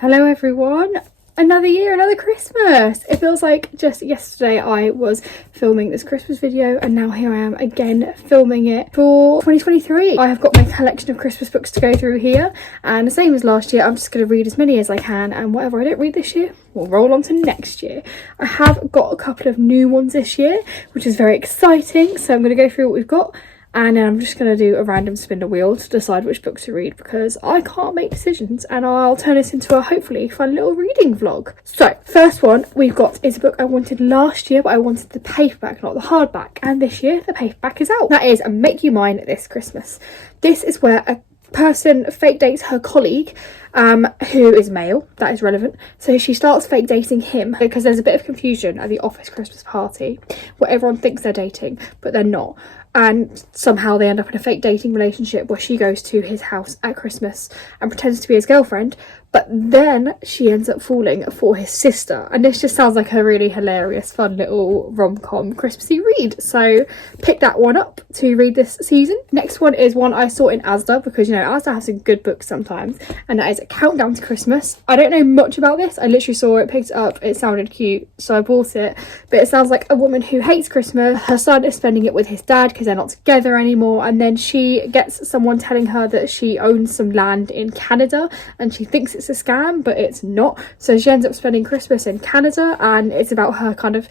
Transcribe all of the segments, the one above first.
Hello everyone, another year, another Christmas. It feels like just yesterday I was filming this Christmas video and now here I am again filming it for 2023. I have got my collection of Christmas books to go through here, and the same as last year, I'm just going to read as many as I can, and whatever I don't read this year, we'll roll on to next year. I have got a couple of new ones this year, which is very exciting, so I'm going to go through what we've got. And then I'm just going to do a random spin the wheel to decide which books to read because I can't make decisions, and I'll turn this into a hopefully fun little reading vlog. So first one we've got is a book I wanted last year, but I wanted the paperback, not the hardback. And this year the paperback is out. That is Make You Mine This Christmas. This is where a person fake dates her colleague who is male. That is relevant. So she starts fake dating him because there's a bit of confusion at the office Christmas party where everyone thinks they're dating but they're not, and somehow they end up in a fake dating relationship where she goes to his house at Christmas and pretends to be his girlfriend, but then she ends up falling for his sister. And this just sounds like a really hilarious, fun little rom-com Christmassy read. So pick that one up to read this season. Next one is one I saw in Asda because, you know, Asda has some good books sometimes, and that is A Countdown to Christmas. I don't know much about this. I literally saw it, picked it up, it sounded cute, so I bought it. But it sounds like a woman who hates Christmas. Her son is spending it with his dad because they're not together anymore, and then she gets someone telling her that she owns some land in Canada and she thinks it's a scam, but it's not. So she ends up spending Christmas in Canada, and it's about her kind of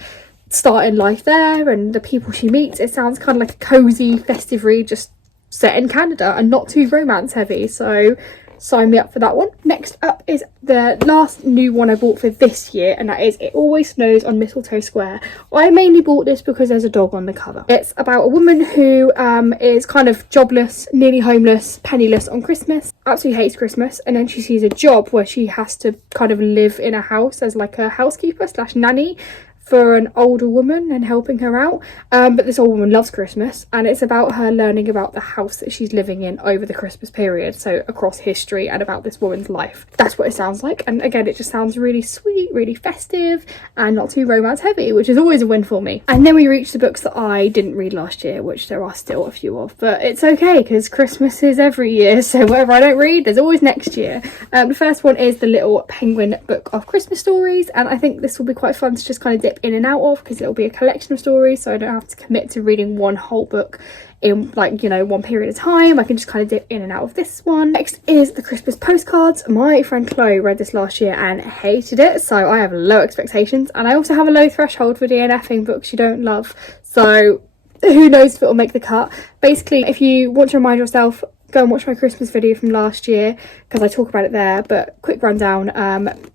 starting life there and the people she meets. It sounds kind of like a cozy festive read just set in Canada and not too romance heavy, so sign me up for that one. Next up is the last new one I bought for this year, and that is It Always Snows on Mistletoe Square. I mainly bought this because there's a dog on the cover. It's about a woman who is kind of jobless, nearly homeless, penniless on Christmas, absolutely hates Christmas, and then she sees a job where she has to kind of live in a house as like a housekeeper slash nanny for an older woman and helping her out, but this old woman loves Christmas, and it's about her learning about the house that she's living in over the Christmas period, so across history and about this woman's life. That's what it sounds like, and again it just sounds really sweet, really festive, and not too romance heavy, which is always a win for me. And then we reach the books that I didn't read last year, which there are still a few of, but it's okay because Christmas is every year, so whatever I don't read, there's always next year. The first one is the Little Penguin Book of Christmas Stories, and I think this will be quite fun to just kind of dip in and out of because it'll be a collection of stories, so I don't have to commit to reading one whole book in, like, you know, one period of time. I can just kind of dip in and out of this one. Next is the Christmas postcards. My friend Chloe read this last year and hated it, so I have low expectations, and I also have a low threshold for DNFing books you don't love, so who knows if it'll make the cut. Basically, if you want to remind yourself, go and watch my Christmas video from last year because I talk about it there. But quick rundown,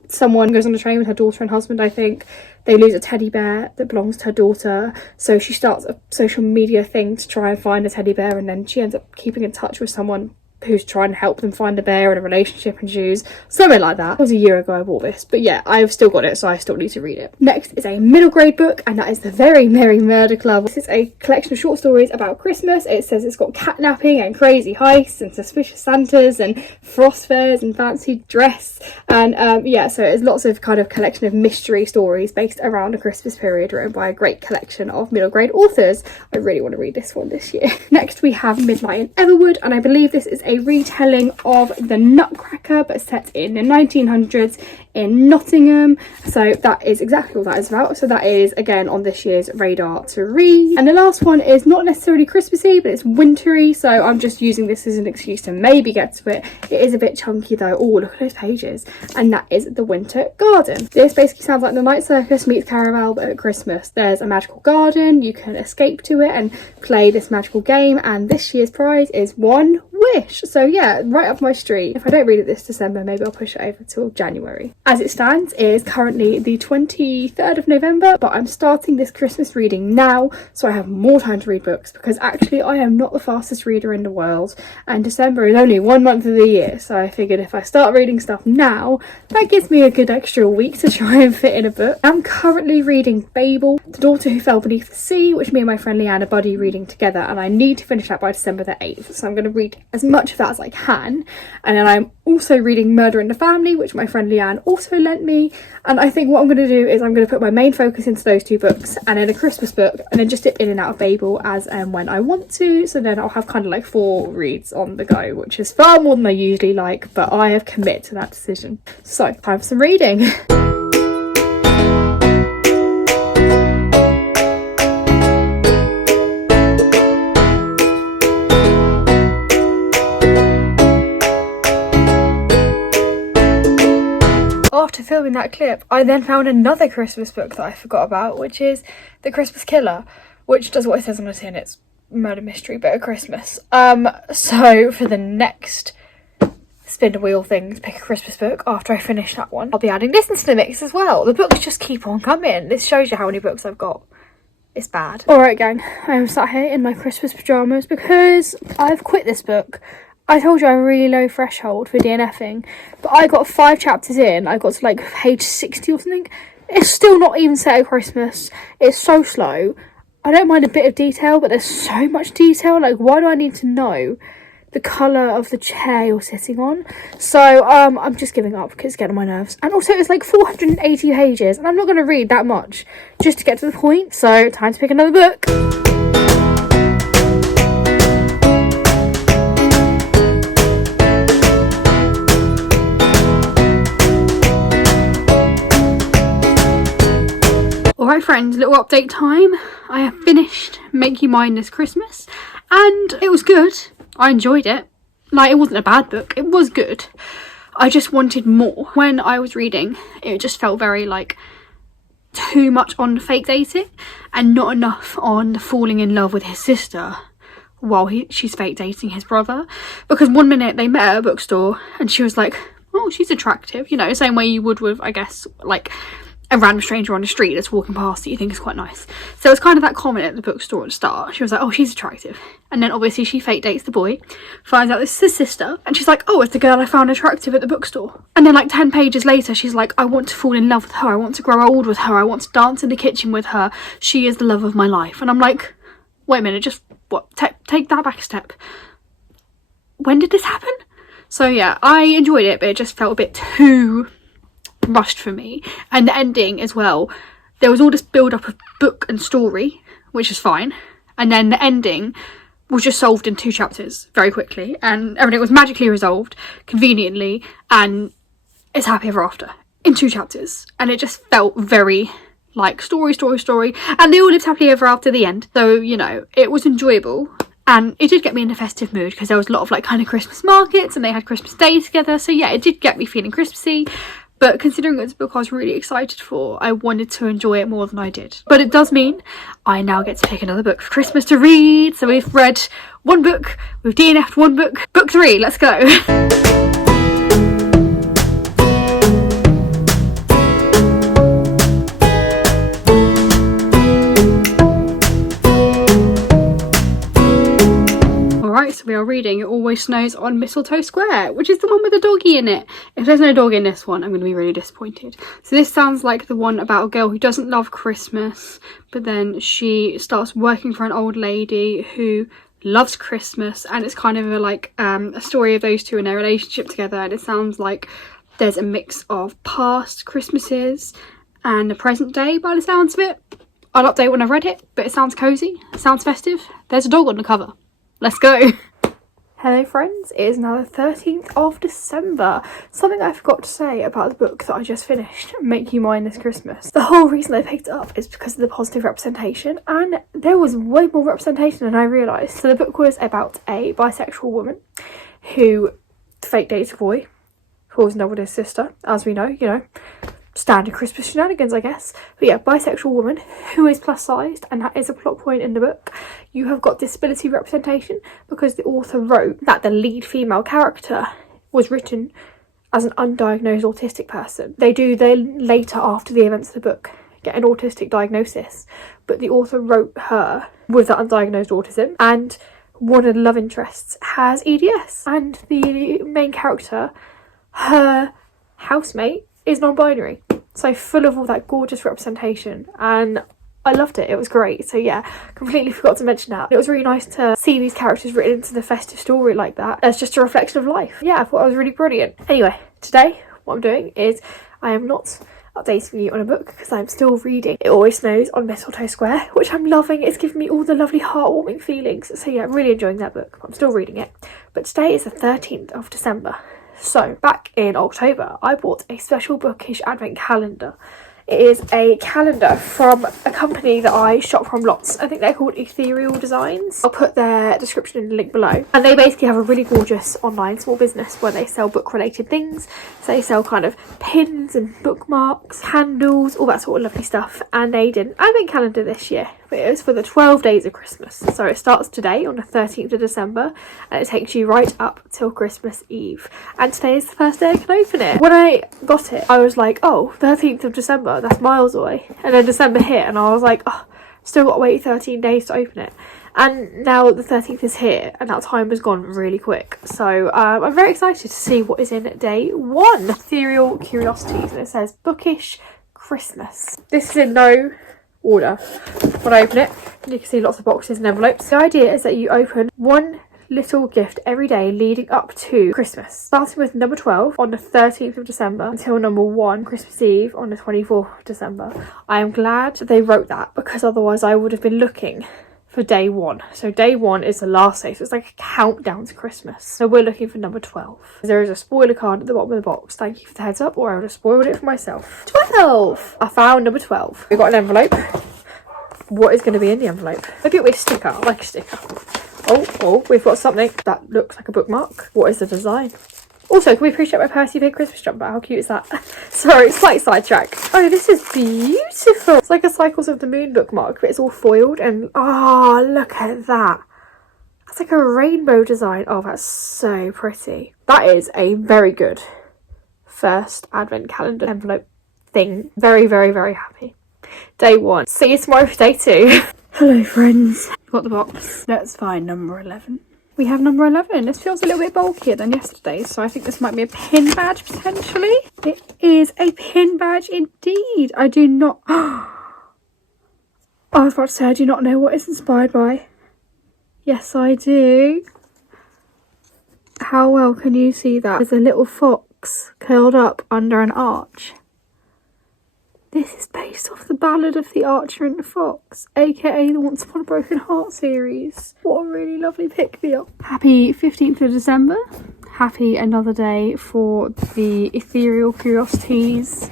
someone goes on a train with her daughter and husband, I think. They lose a teddy bear that belongs to her daughter, so she starts a social media thing to try and find a teddy bear, and then she ends up keeping in touch with someone who's trying to help them find a bear, and a relationship ensues. Something like that. It was a year ago I bought this, but yeah, I've still got it, so I still need to read it. Next is a middle grade book, and that is The Very Merry Murder Club. This is a collection of short stories about Christmas. It says it's got catnapping and crazy heists and suspicious Santas and frost fairs and fancy dress, and yeah, so it's lots of kind of collection of mystery stories based around a Christmas period written by a great collection of middle grade authors. I really want to read this one this year. Next we have Midnight in Everwood, and I believe this is a retelling of The Nutcracker but set in the 1900s in Nottingham, so that is exactly what that is about. So that is again on this year's radar to read. And the last one is not necessarily Christmassy, but it's wintry, so I'm just using this as an excuse to maybe get to it. It is a bit chunky though. Oh, look at those pages. And that is The Winter Garden. This basically sounds like The Night Circus meets Caraval but at Christmas. There's a magical garden, you can escape to it and play this magical game, and this year's prize is one wish. So yeah, right up my street. If I don't read it this December, maybe I'll push it over till January. As it stands, it is currently the 23rd of November, but I'm starting this Christmas reading now so I have more time to read books, because actually I am not the fastest reader in the world, and December is only 1 month of the year, so I figured if I start reading stuff now, that gives me a good extra week to try and fit in a book. I'm currently reading Babel, The Daughter Who Fell Beneath the Sea, which me and my friend Leanne are buddy reading together, and I need to finish that by December the 8th, so I'm going to read as much of that as I can. And then I'm also reading Murder in the Family, which my friend Leanne also lent me. And I think what I'm going to do is I'm going to put my main focus into those 2 books and then a Christmas book, and then just dip in and out of Babel as and when I want to. So then I'll have kind of like 4 reads on the go, which is far more than I usually like, but I have committed to that decision. So time for some reading. After filming that clip, I then found another Christmas book that I forgot about, which is The Christmas Killer, which does what it says on the tin. It's murder mystery but at Christmas. So for the next spin the wheel thing to pick a Christmas book after I finish that one, I'll be adding this into the mix as well. The books just keep on coming. This shows you how many books I've got. It's bad. Alright gang, I am sat here in my Christmas pyjamas because I've quit this book. I told you I have a really low threshold for DNFing, but I got 5 chapters in, I got to like page 60 or something. It's still not even set at Christmas. It's so slow. I don't mind a bit of detail, but there's so much detail. Like, why do I need to know the colour of the chair you're sitting on? So I'm just giving up because it's getting on my nerves. And also it's like 480 pages and I'm not going to read that much just to get to the point. So time to pick another book. Alright friends, little update time. I have finished Make You Mine This Christmas and it was good. I enjoyed it. Like, it wasn't a bad book, it was good. I just wanted more. When I was reading, it just felt very like too much on the fake dating and not enough on the falling in love with his sister while she's fake dating his brother. Because one minute they met at a bookstore and she was like, oh, she's attractive, you know, same way you would with, I guess, like a random stranger on the street that's walking past that you think is quite nice. So it's kind of that comment at the bookstore at the start. She was like, oh, she's attractive. And then obviously she fake dates the boy, finds out this is his sister, and she's like, oh, it's the girl I found attractive at the bookstore. And then like 10 pages later, she's like, I want to fall in love with her. I want to grow old with her. I want to dance in the kitchen with her. She is the love of my life. And I'm like, wait a minute, just what? Take that back a step. When did this happen? So yeah, I enjoyed it, but it just felt a bit too rushed for me. And the ending as well, there was all this build up of book and story, which is fine, and then the ending was just solved in 2 chapters very quickly and everything was magically resolved conveniently and it's happy ever after in 2 chapters. And it just felt very like story and they all lived happily ever after the end. So, you know, it was enjoyable and it did get me in a festive mood because there was a lot of like kind of Christmas markets and they had Christmas Day together. So yeah, it did get me feeling Christmassy. But considering it's a book I was really excited for, I wanted to enjoy it more than I did. But it does mean I now get to pick another book for Christmas to read. So we've read 1 book, we've DNF'd 1 book. Book 3, let's go. So we are reading It Always Snows on Mistletoe Square, which is the one with the doggy in it. If there's no dog in this one, I'm going to be really disappointed. So this sounds like the one about a girl who doesn't love Christmas, but then she starts working for an old lady who loves Christmas, and it's kind of a story of those two in their relationship together. And it sounds like there's a mix of past Christmases and the present day by the sounds of it. I'll update when I've read it, but it sounds cozy, it sounds festive. There's a dog on the cover. Let's go. Hello friends, it is now the 13th of December. Something I forgot to say about the book that I just finished, Make You Mine This Christmas. The whole reason I picked it up is because of the positive representation, and there was way more representation than I realised. So the book was about a bisexual woman who fake dates a boy, falls in love with his sister, as we know, you know, standard Christmas shenanigans, I guess. But yeah, bisexual woman who is plus sized, and that is a plot point in the book. You have got disability representation because the author wrote that the lead female character was written as an undiagnosed autistic person. They later, after the events of the book, get an autistic diagnosis, but the author wrote her with that undiagnosed autism, and one of the love interests has EDS, and the main character, her housemate, is non-binary. So full of all that gorgeous representation, and I loved it. It was great. So yeah, completely forgot to mention that. It was really nice to see these characters written into the festive story like that as just a reflection of life. Yeah, I thought it was really brilliant. Anyway, today what I'm doing is I am not updating you on a book because I'm still reading It Always Snows on Mistletoe Square, which I'm loving. It's giving me all the lovely heartwarming feelings. So yeah, I'm really enjoying that book. I'm still reading it. But today is the 13th of December. So back in October, I bought a special Bookish advent calendar. It is a calendar from a company that I shop from lots. I think they're called Ethereal Designs. I'll put their description in the link below. And they basically have a really gorgeous online small business where they sell book related things. So they sell kind of pins and bookmarks, candles, all that sort of lovely stuff. And they did an advent calendar this year. But it was for the 12 days of Christmas. So it starts today on the 13th of December and it takes you right up till Christmas Eve. And today is the first day I can open it. When I got it, I was like, oh, 13th of December, that's miles away. And then December hit and I was like, oh, still got to wait 13 days to open it. And now the 13th is here and that time has gone really quick. So I'm very excited to see what is in day one. Ethereal Curiosities, and it says Bookish Christmas. This is in no order. When I open it, you can see lots of boxes and envelopes. The idea is that you open one little gift every day leading up to Christmas, starting with number 12 on the 13th of December until number 1 Christmas Eve on the 24th of December. I am glad that they wrote that because otherwise I would have been looking for day 1. So day 1 is the last day, so it's like a countdown to Christmas. So we're looking for number 12. There is a spoiler card at the bottom of the box. Thank you for the heads up, or I would have spoiled it for myself. 12! I found number 12. We got an envelope. What is going to be in the envelope? Maybe it'll be a sticker. I like a sticker. Oh, we've got something that looks like a bookmark. What is the design? Also, can we appreciate my Percy Pig Christmas jumper? How cute is that? Sorry, slight sidetrack. Oh, this is beautiful. It's like a Cycles of the Moon bookmark, but it's all foiled and oh, look at that. That's like a rainbow design. Oh, that's so pretty. That is a very good first advent calendar envelope thing. Very, very, very happy. Day 1. See you tomorrow for day 2. Hello, friends. Got the box. Let's find number 11. We have number 11. This feels a little bit bulkier than yesterday's, so I think this might be a pin badge potentially. It is a pin badge indeed. I do not... I was about to say I do not know what it's inspired by. Yes, I do. How well can you see that? There's a little fox curled up under an arch. This is based off the Ballad of the Archer and the Fox, aka the Once Upon a Broken Heart series. What a really lovely pick-me-up. Happy 15th of December. Happy another day for the Ethereal Curiosities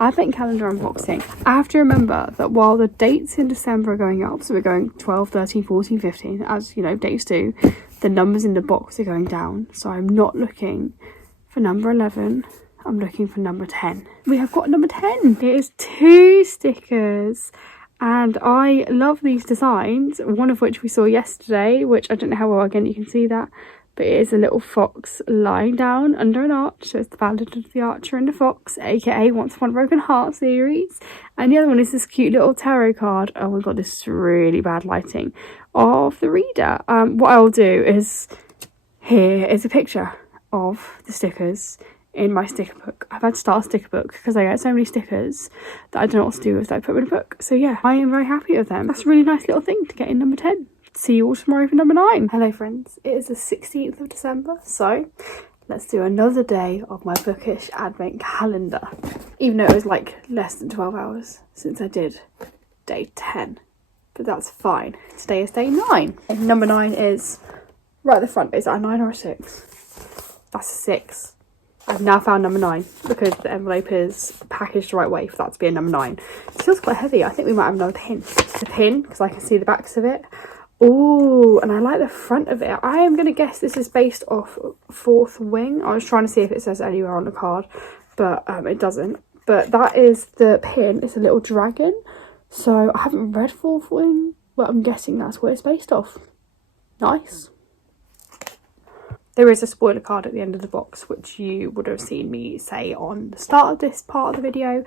advent calendar unboxing. I have to remember that while the dates in December are going up, so we're going 12, 13, 14, 15, as you know, dates do, the numbers in the box are going down. So I'm not looking for number 11. I'm looking for number 10. We have got number 10. It is 2 stickers and I love these designs, one of which we saw yesterday, which I don't know how well again you can see that, but it is a little fox lying down under an arch. So it's the Ballad of the Archer and the Fox, aka Once Upon a Broken Heart series. And the other one is this cute little tarot card. Oh my god, this is really bad lighting of the reader. What I'll do is, here is a picture of the stickers in my sticker book. I've had to start a sticker book because I get so many stickers that I don't know what to do with, that I put them in a book. So yeah, I am very happy with them. That's a really nice little thing to get in number 10. See you all tomorrow for number 9. Hello friends, it is the 16th of December, so let's do another day of my Bookish advent calendar. Even though it was like less than 12 hours since I did day 10, but that's fine. Today is day 9. And number 9 is right at the front. Is that a 9 or a 6? That's a 6. I've now found number 9 because the envelope is packaged the right way for that to be a number 9. It feels quite heavy. I think we might have another pin. The pin, because I can see the backs of it. Oh, and I like the front of it. I am going to guess this is based off Fourth Wing. I was trying to see if it says anywhere on the card, but it doesn't. But that is the pin. It's a little dragon. So I haven't read Fourth Wing, but I'm guessing that's what it's based off. Nice. There is a spoiler card at the end of the box, which you would have seen me say on the start of this part of the video.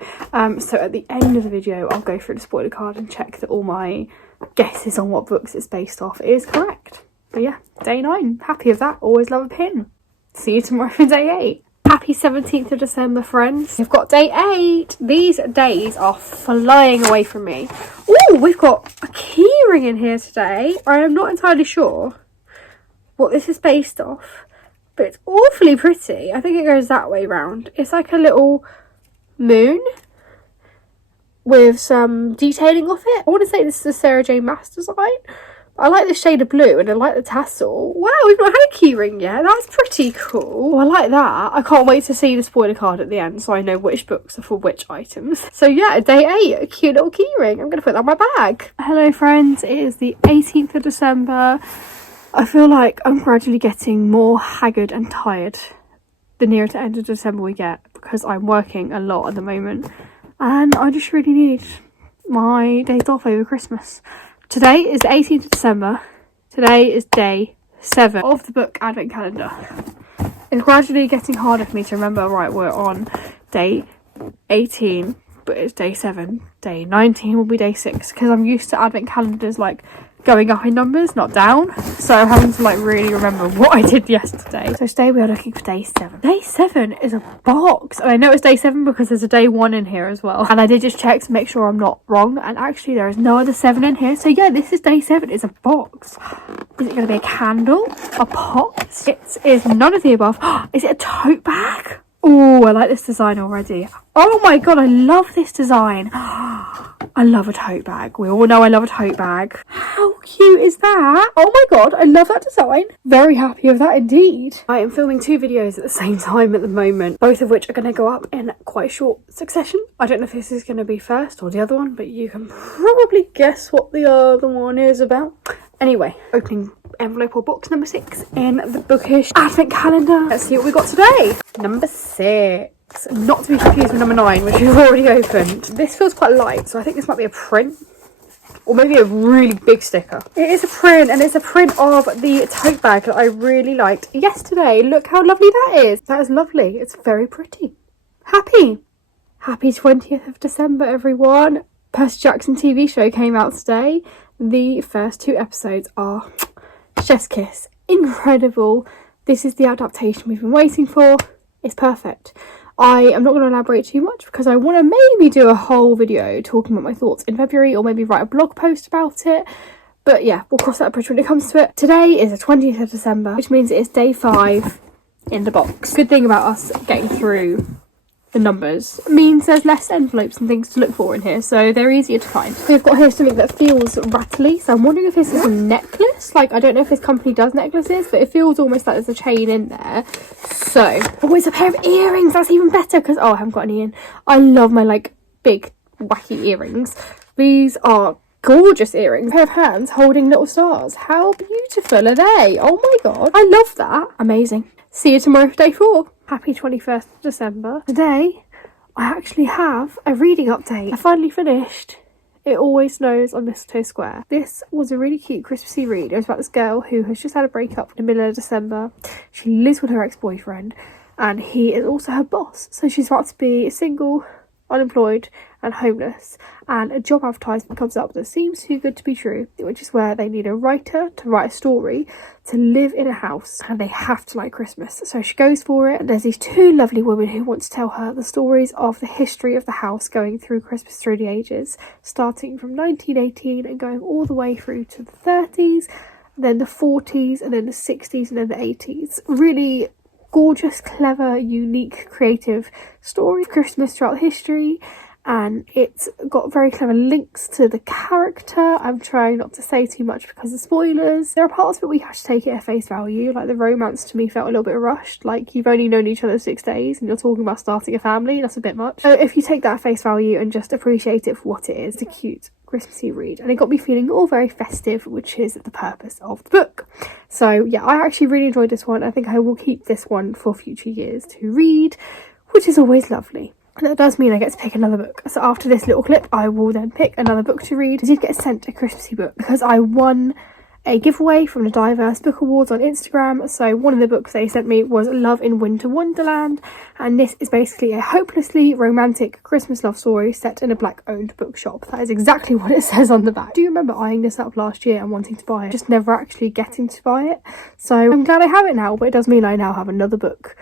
So at the end of the video, I'll go through the spoiler card and check that all my guesses on what books it's based off is correct. But yeah, day 9. Happy with that. Always love a pin. See you tomorrow for day 8. Happy 17th of December, friends. We've got day 8. These days are flying away from me. Oh, we've got a keyring in here today. I am not entirely sure what this is based off, but it's awfully pretty. I think it goes that way round. It's like a little moon with some detailing off it. I want to say this is a Sarah J Maas design. I like the shade of blue and I like the tassel. Wow, we've not had a keyring yet. That's pretty cool. Oh, I like that. I can't wait to see the spoiler card at the end so I know which books are for which items. So yeah, day 8, a cute little keyring. I'm going to put that in my bag. Hello friends, it is the 18th of December. I feel like I'm gradually getting more haggard and tired the nearer to end of December we get, because I'm working a lot at the moment and I just really need my days off over Christmas. Today is the 18th of December. Today is day 7 of the book advent calendar. It's gradually getting harder for me to remember, right, we're on day 18, but it's day 7. Day 19 will be day 6, because I'm used to advent calendars like going up in numbers, not down. So I'm having to like really remember what I did yesterday. So today we are looking for day 7. Day 7 is a box. And I know it's day 7 because there's a day 1 in here as well. And I did just check to make sure I'm not wrong. And actually there is no other 7 in here. So yeah, this is day 7. It's a box. Is it going to be a candle? A pot? It is none of the above. Is it a tote bag? Oh, I like this design already. Oh my god, I love this design. I love a tote bag. We all know I love a tote bag. How cute is that? Oh my god, I love that design. Very happy with that indeed. I am filming 2 videos at the same time at the moment, both of which are going to go up in quite short succession. I don't know if this is going to be first or the other one, but you can probably guess what the other one is about. Anyway, opening envelope or box number 6 in the Bookish advent calendar. Let's see what we got today. Number 6. Not to be confused with number 9, which we've already opened. This feels quite light, so I think this might be a print. Or maybe a really big sticker. It is a print, and it's a print of the tote bag that I really liked yesterday. Look how lovely that is. That is lovely. It's very pretty. Happy 20th of December, everyone. Percy Jackson TV show came out today. The first 2 episodes are chef's kiss. Incredible. This is the adaptation we've been waiting for. It's perfect. I am not going to elaborate too much because I want to maybe do a whole video talking about my thoughts in February, or maybe write a blog post about it. But yeah, we'll cross that bridge when it comes to it. Today is the 20th of December, which means it is day 5 in the box. Good thing about us getting through the numbers means there's less envelopes and things to look for in here, so they're easier to find. We've got here something that feels rattly, so I'm wondering if this is a necklace. Like, I don't know if this company does necklaces, but it feels almost like there's a chain in there. So, oh, it's a pair of earrings. That's even better because, oh, I haven't got any in. I love my like big wacky earrings. These are gorgeous earrings. A pair of hands holding little stars. How beautiful are they? Oh my god, I love that. Amazing. See you tomorrow for day 4. Happy 21st of December. Today, I actually have a reading update. I finally finished It Always Snows on Mistletoe Square. This was a really cute Christmassy read. It was about this girl who has just had a breakup in the middle of December. She lives with her ex-boyfriend and he is also her boss. So she's about to be single, unemployed and homeless, and a job advertisement comes up that seems too good to be true, which is where they need a writer to write a story to live in a house, and they have to like Christmas. So she goes for it, and there's these 2 lovely women who want to tell her the stories of the history of the house going through Christmas through the ages, starting from 1918 and going all the way through to the 30s, then the 40s, and then the 60s, and then the 80s. Really gorgeous, clever, unique, creative story of Christmas throughout history, and it's got very clever links to the character. I'm trying not to say too much because of spoilers. There are parts of it we have to take it at face value, like the romance to me felt a little bit rushed, like you've only known each other 6 days and you're talking about starting a family. That's a bit much. So if you take that at face value and just appreciate it for what it is, it's a cute Christmassy read, and it got me feeling all very festive, which is the purpose of the book. So yeah, I actually really enjoyed this one. I think I will keep this one for future years to read, which is always lovely. And that does mean I get to pick another book. So after this little clip, I will then pick another book to read. I did get sent a Christmassy book because I won a giveaway from the Diverse Book Awards on Instagram. So one of the books they sent me was Love in Winter Wonderland, and this is basically a hopelessly romantic Christmas love story set in a black-owned bookshop. That is exactly what it says on the back. I do remember eyeing this up last year and wanting to buy it, just never actually getting to buy it. So I'm glad I have it now, but it does mean I now have another book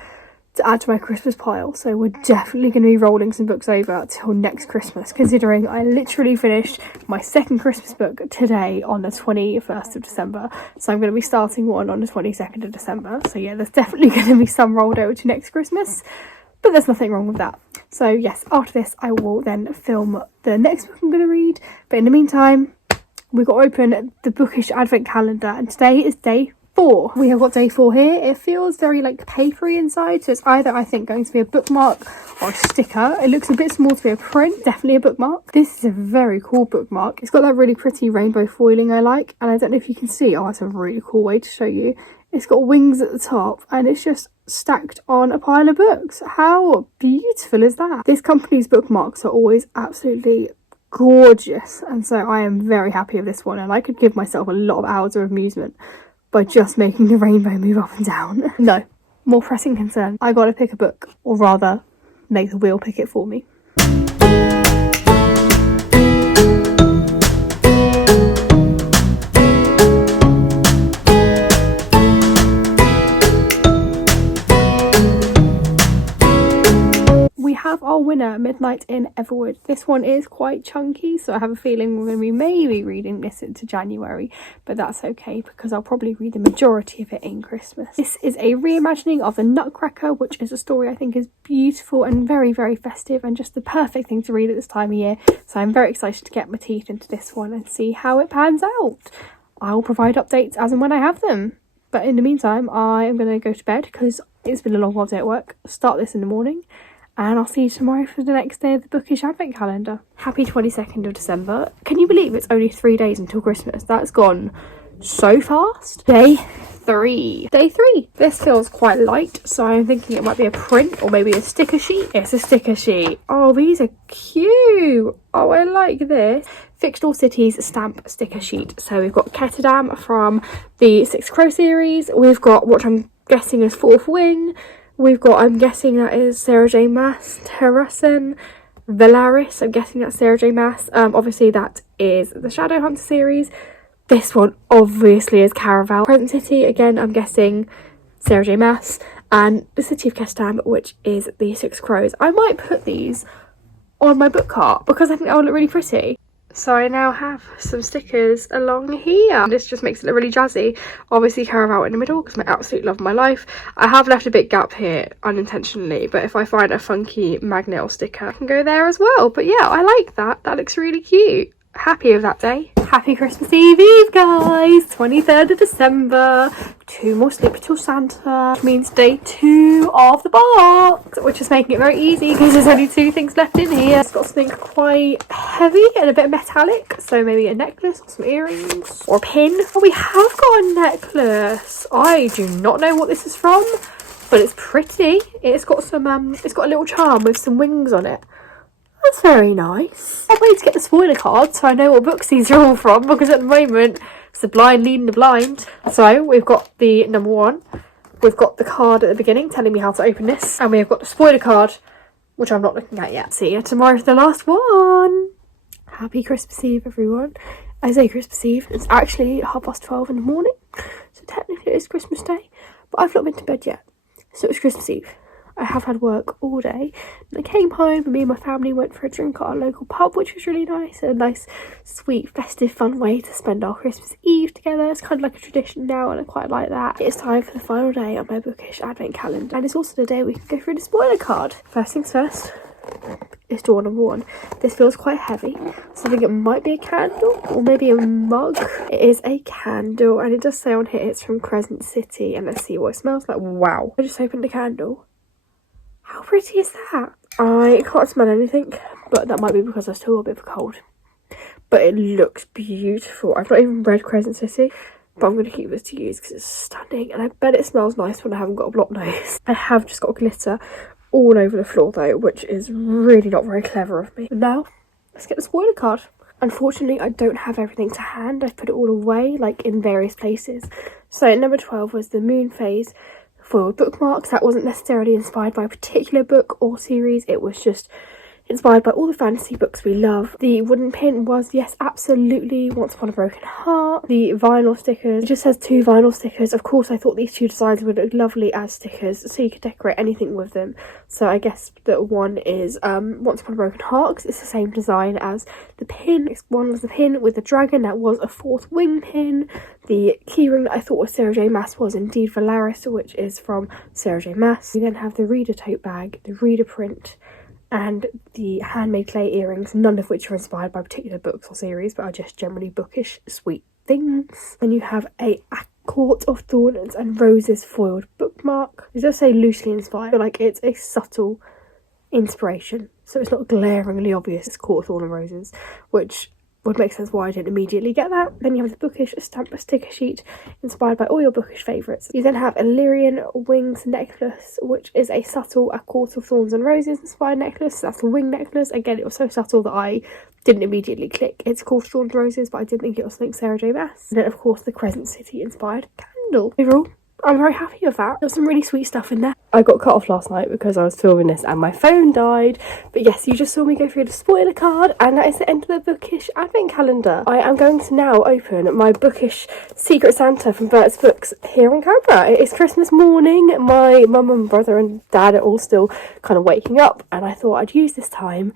to add to my Christmas pile, so we're definitely going to be rolling some books over till next Christmas, considering I literally finished my second Christmas book today on the 21st of December, so I'm going to be starting one on the 22nd of December. So yeah, there's definitely going to be some rolled over to next Christmas, but there's nothing wrong with that. So yes, after this I will then film the next book I'm going to read, but in the meantime we've got to open the Bookish advent calendar, and today is day 4. We have got day 4 here. It feels very like papery inside, so it's either, I think, going to be a bookmark or a sticker. It looks a bit small to be a print, definitely a bookmark. This is a very cool bookmark. It's got that really pretty rainbow foiling I like, and I don't know if you can see, oh, that's a really cool way to show you. It's got wings at the top and it's just stacked on a pile of books. How beautiful is that? This company's bookmarks are always absolutely gorgeous, and so I am very happy with this one, and I could give myself a lot of hours of amusement by just making the rainbow move up and down. No, more pressing concern. I gotta pick a book, or rather make the wheel pick it for me. Have our winner, Midnight in Everwood. This one is quite chunky, so I have a feeling we're going to be maybe reading this into January, but that's okay because I'll probably read the majority of it in Christmas. This is a reimagining of The Nutcracker, which is a story I think is beautiful and very, very festive and just the perfect thing to read at this time of year, so I'm very excited to get my teeth into this one and see how it pans out. I'll provide updates as and when I have them, but in the meantime I am going to go to bed because it's been a long day at work. Start this in the morning, and I'll see you tomorrow for the next day of the Bookish Advent Calendar. Happy 22nd of December. Can you believe it's only 3 days until Christmas? That's gone so fast. Day 3. Day 3. This feels quite light, so I'm thinking it might be a print or maybe a sticker sheet. It's a sticker sheet. Oh, these are cute. Oh, I like this. Fictional Cities stamp sticker sheet. So we've got Ketterdam from the Six Crow series. We've got what I'm guessing is Fourth Wing. We've got, I'm guessing that is Sarah J Maas, Terrasen, Valaris, I'm guessing that's Sarah J Maas. Obviously that is the Shadowhunter series. This one obviously is Caraval. Present City, again, I'm guessing Sarah J Maas. And the City of Kestam, which is the Six Crows. I might put these on my book cart because I think that would look really pretty. So I now have some stickers along here. This just makes it look really jazzy. Obviously Caraval in the middle because my absolute love of my life. I have left a big gap here unintentionally, but if I find a funky magnet or sticker I can go there as well. But yeah, I like that. That looks really cute. Happy with that day. Happy Christmas Eve, guys. 23rd of December. 2 more slips till Santa, which means day 2 of the box, which is making it very easy because there's only 2 things left in here. It's got something quite heavy and a bit metallic, so maybe a necklace or some earrings or a pin. Oh, we have got a necklace. I do not know what this is from, but it's pretty. It's got some it's got a little charm with some wings on it. That's very nice. I'm ready to get the spoiler card so I know what books these are all from, because at the moment it's the blind leading the blind. So we've got the number 1, we've got the card at the beginning telling me how to open this, and we've got the spoiler card, which I'm not looking at yet. See you tomorrow for the last one. Happy Christmas Eve, everyone. I say Christmas Eve, it's actually 12:30 in the morning, so technically it's Christmas Day, but I've not been to bed yet, so it's Christmas Eve. I have had work all day, and I came home and me and my family went for a drink at our local pub, which was really nice. A nice, sweet, festive, fun way to spend our Christmas Eve together. It's kind of like a tradition now, and I quite like that. It's time for the final day on my Bookish Advent Calendar, and it's also the day we can go through the spoiler card. First things first, is door number 1. This feels quite heavy, so I think it might be a candle or maybe a mug. It is a candle, and it does say on here it's from Crescent City, and let's see what it smells like. Wow. I just opened the candle. How pretty is that? I can't smell anything, but that might be because I still got a bit of a cold. But it looks beautiful. I've not even read Crescent City, but I'm going to keep this to use because it's stunning, and I bet it smells nice when I haven't got a blocked nose. I have just got glitter all over the floor though, which is really not very clever of me. But now, let's get the spoiler card. Unfortunately, I don't have everything to hand. I've put it all away, like in various places. So number 12 was the moon phase foiled bookmarks. That wasn't necessarily inspired by a particular book or series. It was just inspired by all the fantasy books we love. The wooden pin was, yes, absolutely Once Upon a Broken Heart. The vinyl stickers, it just says 2 vinyl stickers. Of course, I thought these 2 designs would look lovely as stickers, so you could decorate anything with them. So I guess that one is Once Upon a Broken Heart, because it's the same design as the pin. One was the pin with the dragon, that was a 4th wing pin. The keyring that I thought was Sarah J Maas was indeed Valaris, which is from Sarah J Maas. We then have the reader tote bag, the reader print, and the handmade clay earrings, none of which are inspired by particular books or series, but are just generally bookish, sweet things. Then you have a Court of Thorns and Roses foiled bookmark. It does say loosely inspired, but like it's a subtle inspiration, so it's not glaringly obvious it's Court of Thorns and Roses, which would make sense why I didn't immediately get that. Then you have the Bookish stamp sticker sheet inspired by all your Bookish favourites. You then have a Lyrian wings necklace, which is a subtle A Court of Thorns and Roses inspired necklace. That's a wing necklace. Again, it was so subtle that I didn't immediately click it's Court of Thorns and Roses, but I did think it was something Sarah J Maas. And then of course the Crescent City inspired candle. Overall, I'm very happy with that. There's some really sweet stuff in there. I got cut off last night because I was filming this and my phone died. But yes, you just saw me go through the spoiler card, and that is the end of the Bookish advent calendar. I am going to now open my Bookish Secret Santa from Bert's Books here on camera. It is Christmas morning. My mum and brother and dad are all still kind of waking up, and I thought I'd use this time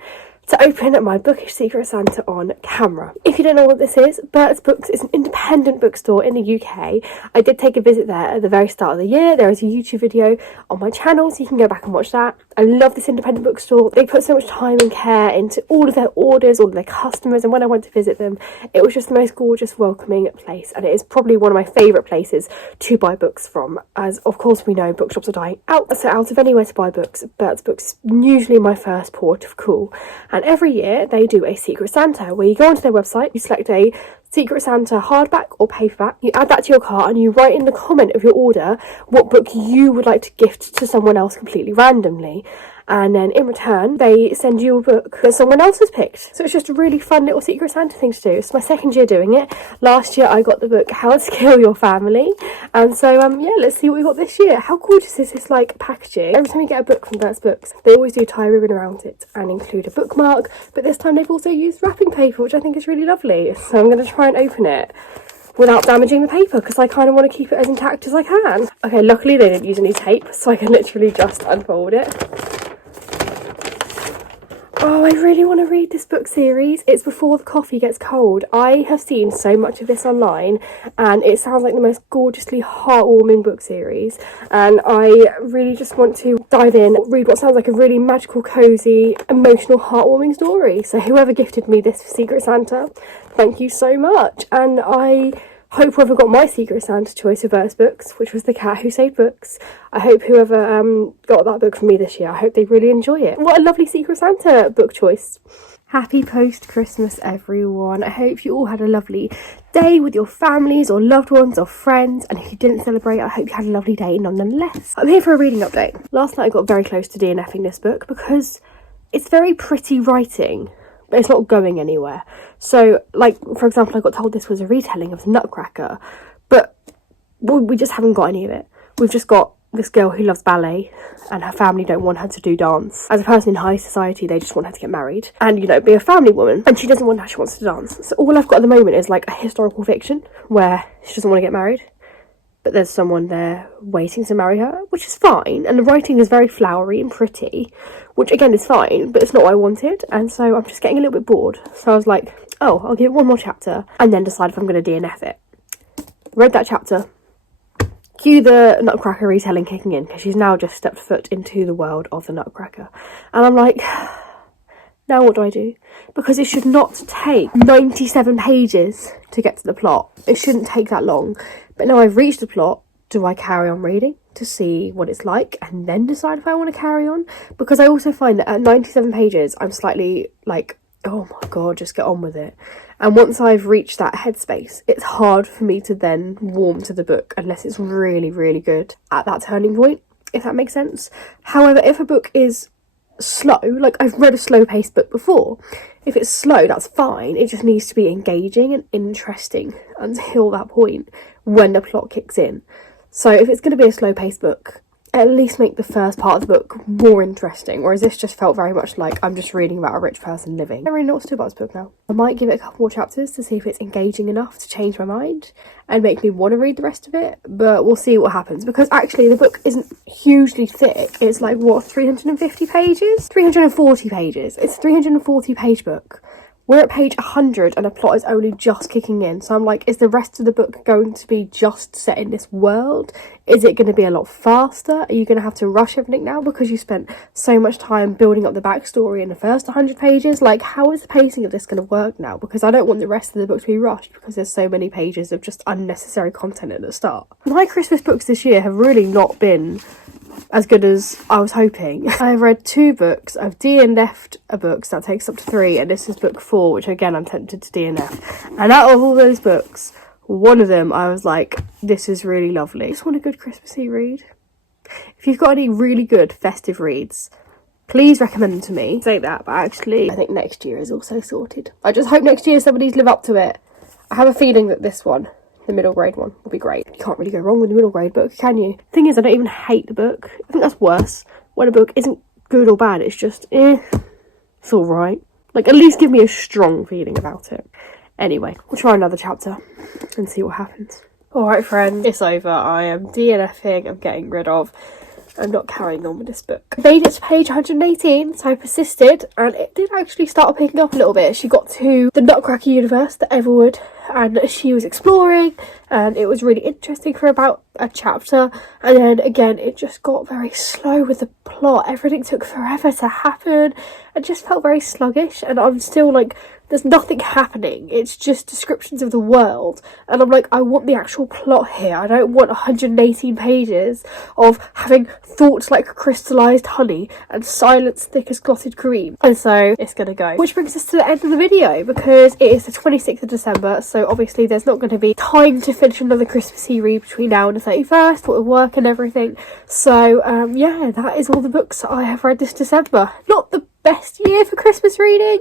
to open my Bookish Secret Santa on camera. If you don't know what this is, Bert's Books is an independent bookstore in the UK. I did take a visit there at the very start of the year. There is a YouTube video on my channel, so you can go back and watch that. I love this independent bookstore. They put so much time and care into all of their orders, all of their customers, and when I went to visit them, it was just the most gorgeous, welcoming place, and it is probably one of my favourite places to buy books from, as of course we know bookshops are dying out. So out of anywhere to buy books, Bert's Books is usually my first port of call. And every year they do a Secret Santa where you go onto their website, you select a Secret Santa hardback or paperback, you add that to your cart and you write in the comment of your order what book you would like to gift to someone else completely randomly. And then in return, they send you a book that someone else has picked. So it's just a really fun little Secret Santa thing to do. It's my 2nd year doing it. Last year I got the book How to Scale Your Family. And so, yeah, let's see what we got this year. How gorgeous is this, like, packaging? Every time you get a book from Bert's Books, they always do tie ribbon around it and include a bookmark. But this time they've also used wrapping paper, which I think is really lovely. So I'm going to try and open it without damaging the paper, because I kind of want to keep it as intact as I can. Okay, luckily they didn't use any tape, so I can literally just unfold it. Oh, I really want to read this book series. It's Before the Coffee Gets Cold. I have seen so much of this online and it sounds like the most gorgeously heartwarming book series, and I really just want to dive in, read what sounds like a really magical, cozy, emotional, heartwarming story. So whoever gifted me this for Secret Santa, thank you so much. And I hope whoever got my Secret Santa choice of Bert's Books, which was The Cat Who Saved Books, I hope whoever got that book for me this year, I hope they really enjoy it. What a lovely Secret Santa book choice. Happy post-Christmas, everyone. I hope you all had a lovely day with your families or loved ones or friends, and if you didn't celebrate, I hope you had a lovely day nonetheless. I'm here for a reading update. Last night I got very close to DNFing this book because it's very pretty writing, but it's not going anywhere. So, like, for example, I got told this was a retelling of The Nutcracker, but we just haven't got any of it. We've just got this girl who loves ballet and her family don't want her to do dance. As a person in high society, they just want her to get married and, you know, be a family woman, and she doesn't want her, she wants to dance. So all I've got at the moment is like a historical fiction where she doesn't want to get married, but there's someone there waiting to marry her, which is fine, and the writing is very flowery and pretty, which again is fine, but it's not what I wanted, and so I'm just getting a little bit bored. So I was like, oh, I'll give it one more chapter and then decide if I'm going to DNF it. Read that chapter. Cue the Nutcracker retelling kicking in, because she's now just stepped foot into the world of the Nutcracker. And I'm like, now what do I do? Because it should not take 97 pages to get to the plot. It shouldn't take that long. But now I've reached the plot, do I carry on reading to see what it's like and then decide if I want to carry on? Because I also find that at 97 pages, I'm slightly like, oh my god, just get on with it. And once I've reached that headspace, it's hard for me to then warm to the book unless it's really, really good at that turning point, if that makes sense. However, if a book is slow, like I've read a slow-paced book before, if it's slow, that's fine. It just needs to be engaging and interesting until that point when the plot kicks in. So if it's going to be a slow-paced book, at least make the first part of the book more interesting, whereas this just felt very much like I'm just reading about a rich person living. I don't really know what to do about this book now. I might give it a couple more chapters to see if it's engaging enough to change my mind and make me want to read the rest of it, but we'll see what happens, because actually the book isn't hugely thick. It's like, what, 350 pages? 340 pages. It's a 340 page book. We're at page 100 and the plot is only just kicking in. So I'm like, is the rest of the book going to be just set in this world? Is it going to be a lot faster? Are you going to have to rush everything now because you spent so much time building up the backstory in the first 100 pages? Like, how is the pacing of this going to work now? Because I don't want the rest of the book to be rushed because there's so many pages of just unnecessary content at the start. My Christmas books this year have really not been as good as I was hoping. I've read 2 books. I've DNF'd a book, so that takes up to 3, and this is book 4, which again I'm tempted to DNF. And out of all those books, one of them I was like, this is really lovely. I just want a good Christmassy read. If you've got any really good festive reads, please recommend them to me. Say that, but actually I think next year is also sorted. I just hope next year somebody's live up to it. I have a feeling that this one, the middle grade one, will be great. You can't really go wrong with the middle grade book, can you? Thing is, I don't even hate the book. I think that's worse. When a book isn't good or bad, it's just, it's alright. Like, at least give me a strong feeling about it. Anyway, we'll try another chapter and see what happens. Alright friends, it's over. I am DNFing, I'm getting rid of. I'm not carrying on with this book. I made it to page 118, so I persisted, and it did actually start picking up a little bit. She got to the Nutcracker universe, the Everwood, and she was exploring, and it was really interesting for about a chapter, and then again it just got very slow with the plot. Everything took forever to happen. It just felt very sluggish, and I'm still like, there's nothing happening. It's just descriptions of the world. And I'm like, I want the actual plot here. I don't want 118 pages of having thoughts like crystallized honey and silence thick as clotted cream. And so it's gonna go. Which brings us to the end of the video, because it is the 26th of December. So obviously there's not going to be time to finish another Christmassy read between now and the 31st, with work and everything. So yeah, that is all the books I have read this December. Not the best year for Christmas reading,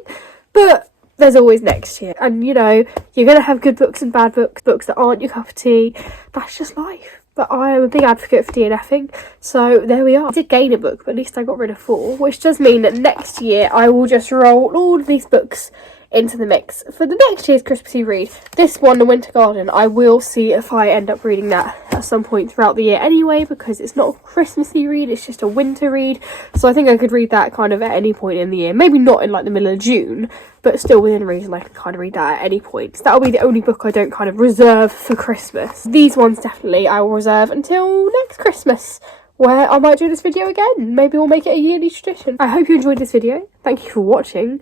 but there's always next year, and you know, you're gonna have good books and bad books, books that aren't your cup of tea. That's just life. But I am a big advocate for DNFing, so there we are. I did gain a book, but at least I got rid of 4, which does mean that next year I will just roll all of these books into the mix for the next year's Christmassy read. This one, The Winter Garden, I will see if I end up reading that at some point throughout the year anyway, because it's not a Christmassy read, it's just a winter read. So I think I could read that kind of at any point in the year. Maybe not in like the middle of June, but still within reason I can kind of read that at any point. So that'll be the only book I don't kind of reserve for Christmas. These ones definitely I will reserve until next Christmas, where I might do this video again. Maybe we'll make it a yearly tradition. I hope you enjoyed this video. Thank you for watching.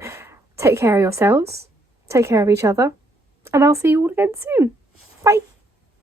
Take care of yourselves, take care of each other, and I'll see you all again soon.